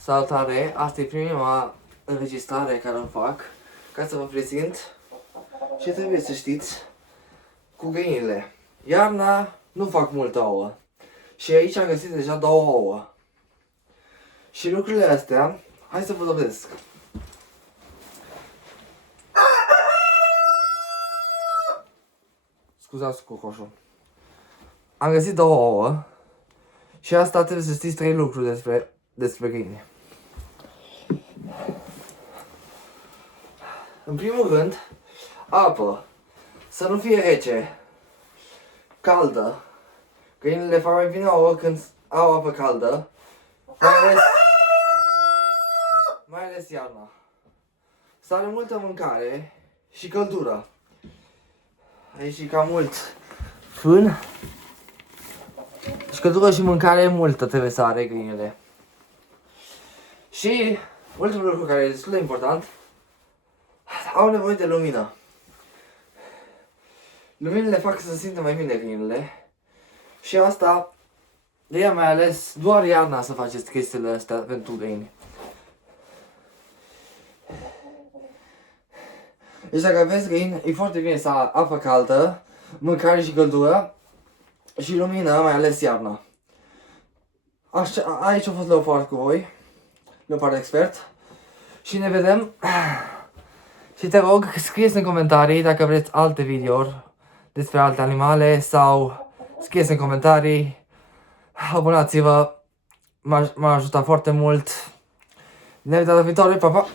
Salutare! Asta e prima înregistrare care o fac ca să vă prezint ce trebuie să știți cu găinile. Iarna nu fac multe ouă și aici am găsit deja 2 ouă. Și lucrurile astea, hai să vă dovedesc. Scuzați cocoșul. Am găsit 2 ouă și asta trebuie să știți 3 lucruri despre găini. În primul rând, apă. Să nu fie rece, caldă. Găinile fac mai bine ouă când au apă caldă, mai ales iarna. Să are multă mâncare și căldură. Aici e cam mult fân. Și căldură și mâncare multă trebuie să are găinile. Și ultimul lucru care e destul de important, au nevoie de lumină. Luminile fac să se simtă mai bine găinile. Și asta, de ea mai ales doar iarna să faceți chestiile astea pentru găini. Deci dacă aveți găini, e foarte bine să ai apă caldă, mâncare și căldură și lumină, mai ales iarna. Aici a fost Leopard cu voi, Leopard Expert. Și ne vedem. Și te rog, scrieți în comentarii dacă vreți alte videouri despre alte animale sau scrieți în comentarii. Abonați-vă, m-a ajutat foarte mult. Ne vedem data viitoare, pa, pa!